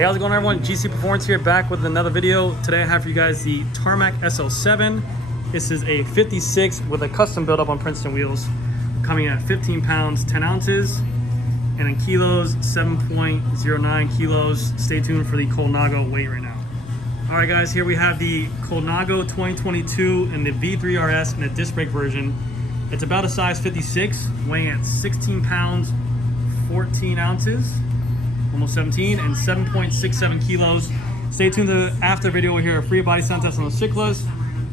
Hey, how's it going everyone? GC Performance here, back with another video. Today I have for you guys the Tarmac SL7. This is a 56 with a custom build up on Princeton wheels, coming at 15 pounds, 10 ounces, and in kilos, 7.09 kilos. Stay tuned for the COLNAGO weight right now. All right guys, here we have the COLNAGO 2022 in the V3RS in a disc brake version. It's about a size 56, weighing at 16 pounds, 14 ounces. Almost 17 and 7.67 kilos. Stay tuned to after the video. We'll hear a free body sound test on those Cyclas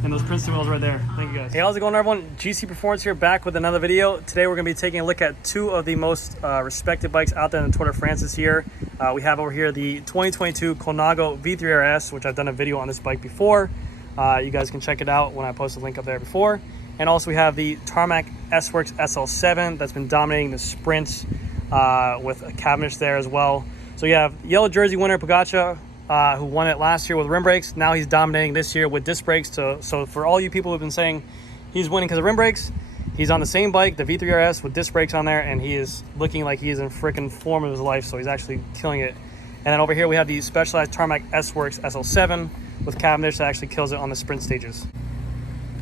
and those Princeton wheels right there. Thank you guys. Hey, how's it going everyone? GC Performance here, back with another video. Today we're going to be taking a look at two of the most respected bikes out there in the Tour de France this year. We have over here the 2022 COLNAGO V3RS, which I've done a video on this bike before. You guys can check it out when I post a link up there before. And also we have the Tarmac S-Works SL7 that's been dominating the sprints with a Cavendish there as well. So you have yellow jersey winner Pogacar, who won it last year with rim brakes. Now he's dominating this year with disc brakes. So for all you people who've been saying he's winning because of rim brakes, he's on the same bike, the V3RS, with disc brakes on there, and he is looking like he is in freaking form of his life. So he's actually killing it. And then over here we have the specialized Tarmac S-Works SL7 with Cavendish that actually kills it on the sprint stages.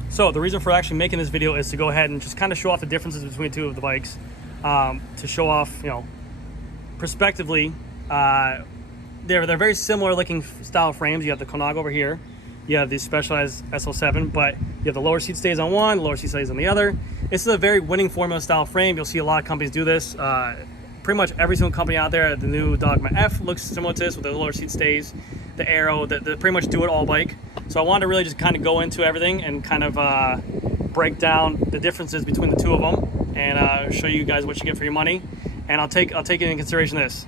So the reason for actually making this video is to go ahead and just kind of show off the differences between two of the bikes, to show off, you know, prospectively. They're very similar looking style frames. You have the COLNAGO over here, you have the specialized SL7, but you have the lower seat stays on one, the lower seat stays on the other. This is a very winning formula style frame. You'll see a lot of companies do this. Pretty much every single company out there, the new Dogma F looks similar to this with the lower seat stays, the Aero, the pretty much do it all bike. So I wanted to really just kind of go into everything and kind of break down the differences between the two of them and show you guys what you get for your money. And I'll take into consideration this.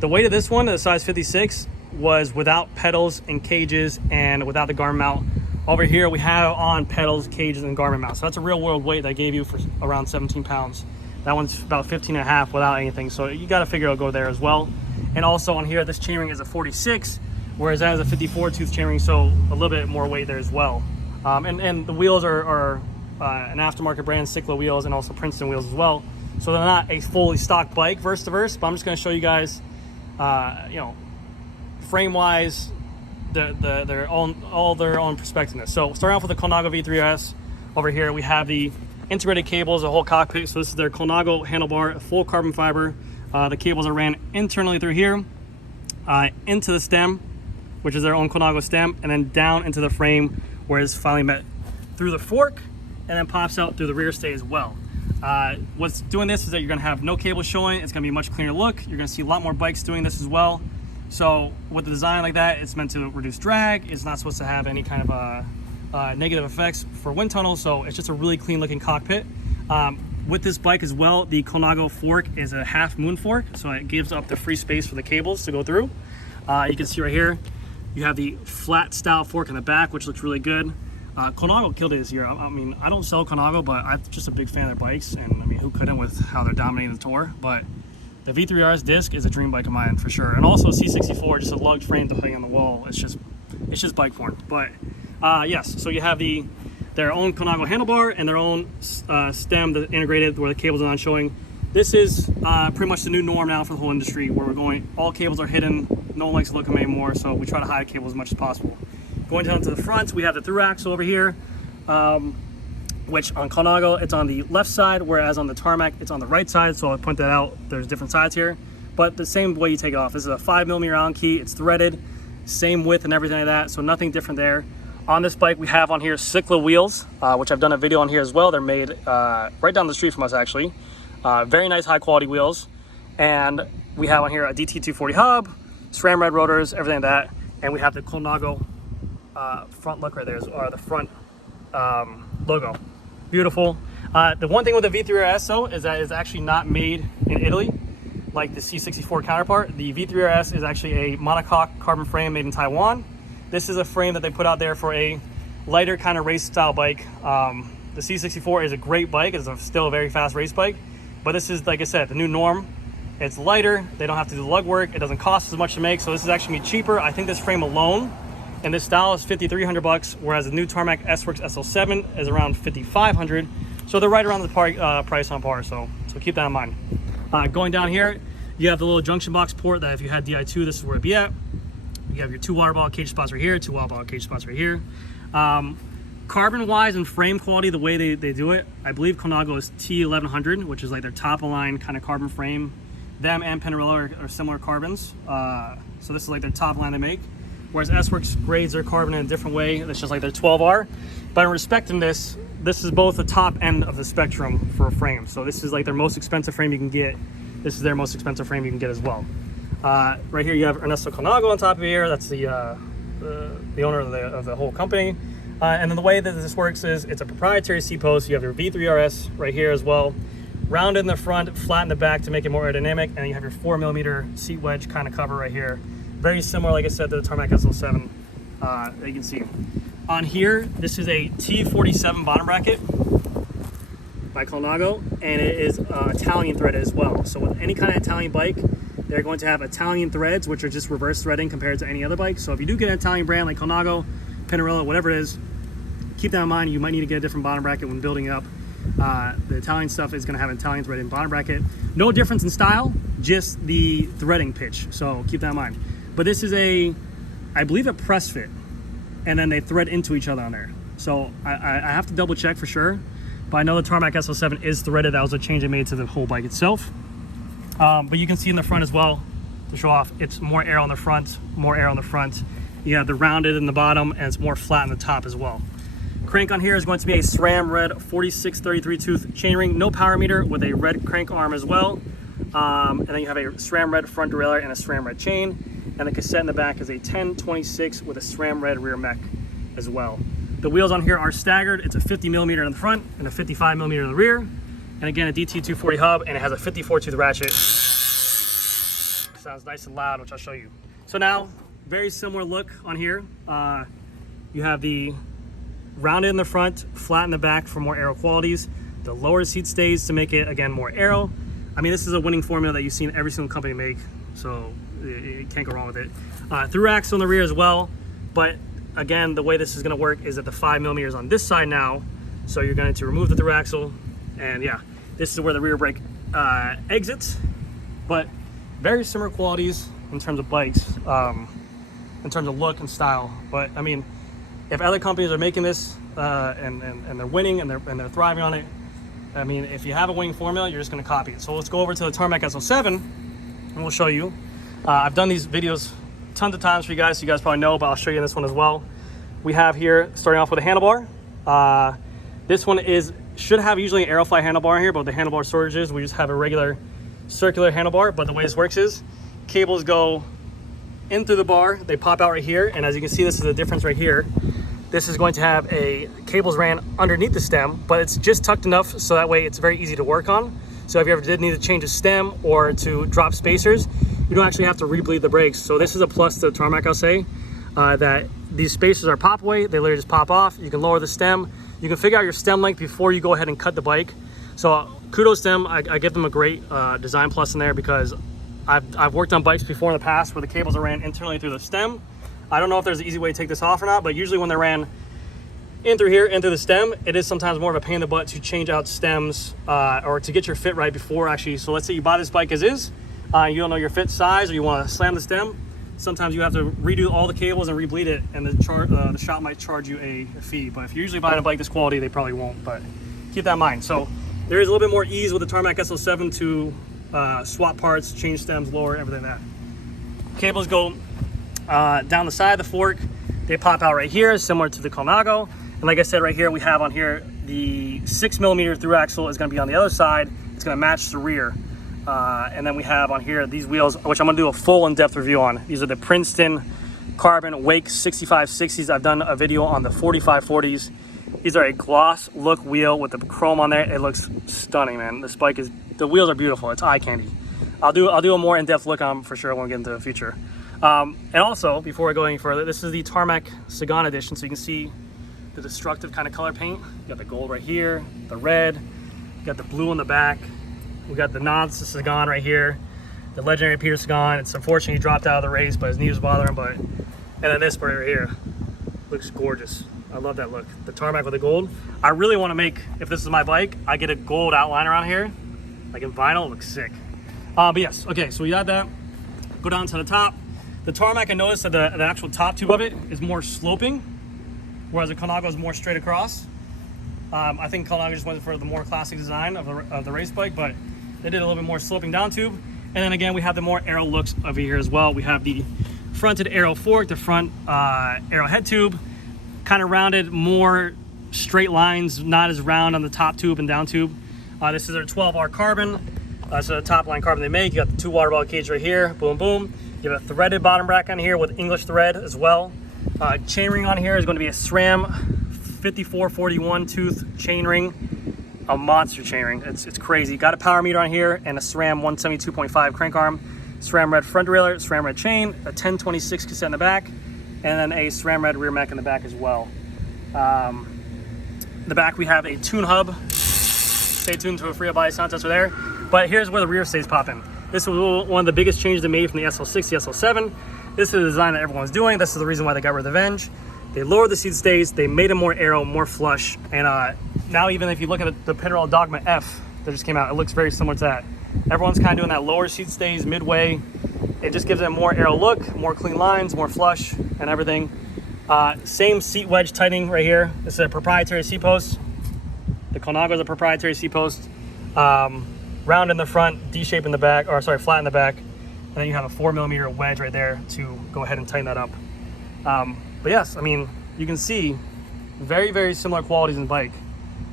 The weight of this one, the size 56, was without pedals and cages and without the garment mount. Over here we have on pedals, cages, and garment mount. So that's a real world weight that I gave you for around 17 pounds. That one's about 15 and a half without anything. So you got to figure it'll go there as well. And also on here, this chainring is a 46, whereas that is a 54 tooth chainring, so a little bit more weight there as well. And the wheels are an aftermarket brand, Cycla Wheels, and also Princeton wheels as well. So they're not a fully stock bike verse to verse, but I'm just going to show you guys, you know, frame wise, all their own perspectiveness. So starting off with the COLNAGO V3RS, over here we have the integrated cables, the whole cockpit. So this is their COLNAGO handlebar, full carbon fiber. The cables are ran internally through here, into the stem, which is their own COLNAGO stem, and then down into the frame where it's finally met through the fork and then pops out through the rear stay as well. What's doing this is that you're going to have no cable showing. It's going to be a much cleaner look. You're going to see a lot more bikes doing this as well. So with the design like that, it's meant to reduce drag. It's not supposed to have any kind of negative effects for wind tunnels. So it's just a really clean looking cockpit. With this bike as well, the COLNAGO fork is a half moon fork. So it gives up the free space for the cables to go through. You can see right here, you have the flat style fork in the back, which looks really good. COLNAGO killed it this year. I mean, I don't sell COLNAGO, but I'm just a big fan of their bikes, and I mean, who couldn't with how they're dominating the tour? But the V3RS disc is a dream bike of mine for sure, and also C64, just a lugged frame to hang on the wall. It's just bike form. But yes, so you have their own COLNAGO handlebar and their own stem that integrated where the cables are not showing. This is pretty much the new norm now for the whole industry, where we're going, all cables are hidden. No one likes to look at them anymore, so we try to hide cables as much as possible. Going down to the front, we have the through axle over here, which on COLNAGO, it's on the left side, whereas on the Tarmac, it's on the right side. So I'll point that out. There's different sides here, but the same way you take it off. This is a 5mm Allen key. It's threaded, same width and everything like that, so nothing different there. On this bike, we have on here Cycla Wheels, which I've done a video on here as well. They're made right down the street from us, actually. Very nice, high-quality wheels. And we have on here a DT240 hub, SRAM red rotors, everything like that. And we have the COLNAGO front look right there, or the front logo. Beautiful. The one thing with the V3RS though is that it's actually not made in Italy like the C64 counterpart. The V3RS is actually a monocoque carbon frame made in Taiwan. This is a frame that they put out there for a lighter kind of race style bike. The C64 is a great bike. It's still a very fast race bike, but this is, like I said, the new norm. It's lighter. They don't have to do the lug work. It doesn't cost as much to make, so this is actually gonna be cheaper. I think this frame alone and this style is $5,300, whereas the new Tarmac S-Works SL7 is around $5,500. So they're right around the price on par. So keep that in mind. Going down here, You have the little junction box port that if you had Di2, this is where it'd be at. You have your 2 water bottle cage spots right here, 2 water bottle cage spots right here. Carbon wise and frame quality, the way they do it, I believe COLNAGO is T1100, which is like their top of line kind of carbon frame. Them and Pinarello are similar carbons. So this is like their top line they make. Whereas S-Works grades their carbon in a different way. That's just like their 12R. But in respecting this is both the top end of the spectrum for a frame. So this is like their most expensive frame you can get. This is their most expensive frame you can get as well. Right here you have Ernesto COLNAGO on top of here. That's the owner of the whole company. And then the way that this works is it's a proprietary seat post. You have your V3RS right here as well. Rounded in the front, flat in the back to make it more aerodynamic. And you have your 4mm seat wedge kind of cover right here. Very similar, like I said, to the Tarmac SL7 that you can see. On here, this is a T47 bottom bracket by COLNAGO, and it is Italian threaded as well. So with any kind of Italian bike, they're going to have Italian threads, which are just reverse threading compared to any other bike. So if you do get an Italian brand like COLNAGO, Pinarello, whatever it is, keep that in mind. You might need to get a different bottom bracket when building up. The Italian stuff is going to have an Italian threaded bottom bracket. No difference in style, just the threading pitch. So keep that in mind. But this is I believe a press fit, and then they thread into each other on there. So I have to double check for sure. But I know the Tarmac SL7 is threaded. That was a change they made to the whole bike itself. But you can see in the front as well, to show off, it's more air on the front, more air on the front. You have the rounded in the bottom, and it's more flat in the top as well. Crank on here is going to be a SRAM red 4633 tooth chainring, no power meter, with a red crank arm as well. And then you have a SRAM red front derailleur and a SRAM red chain. And the cassette in the back is a 1026 with a SRAM red rear mech as well. The wheels on here are staggered. It's a 50mm in the front and a 55mm in the rear. And again, a DT240 hub, and it has a 54 tooth ratchet. Sounds nice and loud, which I'll show you. So now, very similar look on here. You have the rounded in the front, flat in the back for more aero qualities. The lower seat stays to make it, again, more aero. I mean, this is a winning formula that you've seen every single company make, so you can't go wrong with it. Through axle in the rear as well, but again, the way this is gonna work is that the 5mm is on this side now, so you're going to remove the through axle, and yeah, this is where the rear brake exits, but very similar qualities in terms of bikes, in terms of look and style. But I mean, if other companies are making this and they're winning and they're thriving on it, I mean, if you have a winning formula, you're just going to copy it. So let's go over to the Tarmac SL7 and we'll show you. I've done these videos tons of times for you guys, so you guys probably know, but I'll show you this one as well. We have here, starting off with a handlebar. This one should have usually an Aerofly handlebar here, but with the handlebar storages, we just have a regular circular handlebar. But the way this works is cables go in through the bar, they pop out right here, and as you can see, this is the difference right here. This is going to have cables ran underneath the stem, but it's just tucked enough so that way it's very easy to work on. So if you ever did need to change a stem or to drop spacers, you don't actually have to re-bleed the brakes. So this is a plus to the Tarmac, I'll say, that these spacers are pop away. They literally just pop off. You can lower the stem. You can figure out your stem length before you go ahead and cut the bike. So kudos to them. I give them a great design plus in there, because I've worked on bikes before in the past where the cables are ran internally through the stem. I don't know if there's an easy way to take this off or not, but usually when they're ran in through here, into the stem, it is sometimes more of a pain in the butt to change out stems or to get your fit right before actually. So let's say you buy this bike as is, you don't know your fit size, or you want to slam the stem. Sometimes you have to redo all the cables and re-bleed it, and the shop might charge you a fee. But if you're usually buying a bike this quality, they probably won't, but keep that in mind. So there is a little bit more ease with the Tarmac SL7 to swap parts, change stems, lower, everything like that. Cables go down the side of the fork. They pop out right here, similar to the COLNAGO. And like I said, right here we have on here the 6mm through axle is going to be on the other side. It's going to match the rear. And then we have on here these wheels, which I'm going to do a full in-depth review on. These are the Princeton Carbon Wake 6560s. I've done a video on the 4540s. These are a gloss look wheel with the chrome on there. It looks stunning, man. This bike the wheels are beautiful. It's eye candy. I'll do a more in-depth look on them for sure when we get into the future. And also, before I go any further, this is the Tarmac Sagan edition, so you can see the destructive kind of color paint. You got the gold right here, the red, you got the blue on the back. We got the nods to Sagan right here, the legendary Peter Sagan. It's unfortunate he dropped out of the race, but his knee was bothering him. And then this part right here looks gorgeous. I love that look. The Tarmac with the gold. I really want to make, if this is my bike, I get a gold outline around here, like in vinyl. It looks sick. But yes, okay, so we got that. Go down to the top. The Tarmac, I noticed that the actual top tube of it is more sloping, whereas the COLNAGO is more straight across. I think COLNAGO just went for the more classic design of the race bike, but they did a little bit more sloping down tube. And then again, we have the more aero looks over here as well. We have the fronted aero fork, the front aero head tube, kind of rounded, more straight lines, not as round on the top tube and down tube. This is their 12R carbon. So the top line carbon they make. You got the 2 water bottle cage right here, boom, boom. You have a threaded bottom bracket on here with English thread as well. Chainring on here is going to be a SRAM 5441 tooth chainring, a monster chainring. It's crazy. Got a power meter on here and a SRAM 172.5 crank arm, SRAM red front derailleur, SRAM red chain, a 1026 cassette in the back, and then a SRAM red rear mech in the back as well. In the back we have a tune hub. Stay tuned to a free body sound tester there. But here's where the rear stays pop in. This was one of the biggest changes they made from the SL6 to SL7. This is the design that everyone's doing. This is the reason why they got rid of the Venge. They lowered the seat stays, they made them more aero, more flush, and now even if you look at the Pinarello Dogma F that just came out, it looks very similar to that. Everyone's kind of doing that lower seat stays midway. It just gives them more aero look, more clean lines, more flush, and everything. Same seat wedge tightening right here. This is a proprietary seat post. The COLNAGO is a proprietary seat post. Round in the front, D-shape in the back, or sorry, flat in the back. And then you have a 4mm wedge right there to go ahead and tighten that up. But yes, I mean, you can see very, very similar qualities in the bike.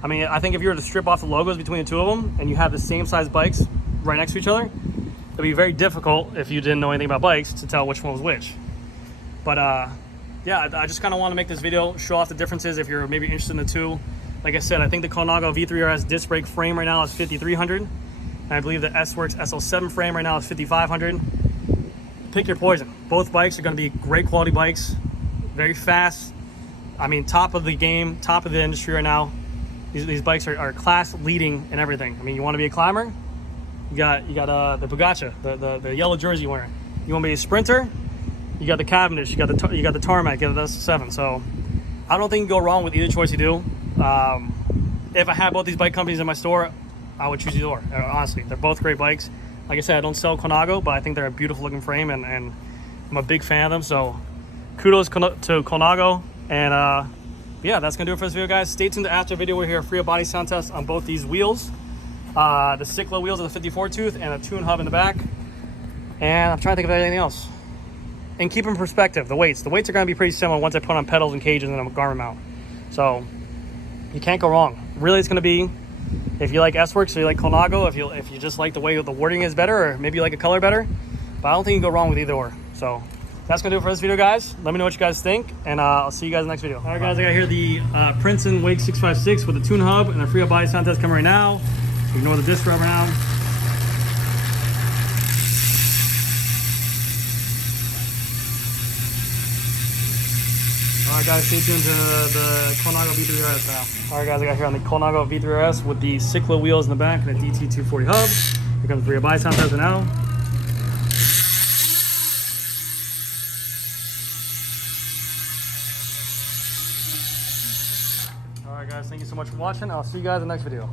I mean, I think if you were to strip off the logos between the two of them and you have the same size bikes right next to each other, it'd be very difficult if you didn't know anything about bikes to tell which one was which. But yeah, I just kind of want to make this video, show off the differences if you're maybe interested in the two. Like I said, I think the COLNAGO V3RS disc brake frame right now is 5,300. And I believe the S-Works SL7 frame right now is 5,500. Pick your poison. Both bikes are going to be great quality bikes, very fast. I mean, top of the game, top of the industry right now. These bikes are class leading in everything. I mean, you want to be a climber? You got the Bugatti, the yellow jersey wearer. You want to be a sprinter? You got the Cavendish, you got the Tarmac, you got the S7. So I don't think you can go wrong with either choice you do. If I had both these bike companies in my store, I would choose either or. Honestly, they're both great bikes. Like I said, I don't sell COLNAGO, but I think they're a beautiful looking frame, and I'm a big fan of them. So kudos to COLNAGO. And yeah, that's gonna do it for this video, guys. Stay tuned to after video. We'll hear a free body sound test on both these wheels. The Cycla wheels of the 54 tooth and a tune hub in the back. And I'm trying to think of anything else. And keep in perspective, the weights. The weights are gonna be pretty similar once I put on pedals and cages and a garment mount. So you can't go wrong. Really, it's gonna be, if you like S-Works or you like COLNAGO, if you just like the way the wording is better, or maybe you like a color better. But I don't think you can go wrong with either or. So that's gonna do it for this video, guys. Let me know what you guys think, and I'll see you guys in the next video. All right, guys, I got here the Princeton Wake 656 with the tune hub and the free body sound test coming right now. Ignore the disc rubber now. All right, guys, stay tuned to the COLNAGO V3RS now. All right, guys, I got here on the COLNAGO V3RS with the Cycla wheels in the back and a DT240 hub. Here comes the free body sound test now. All right, guys, thank you so much for watching. I'll see you guys in the next video.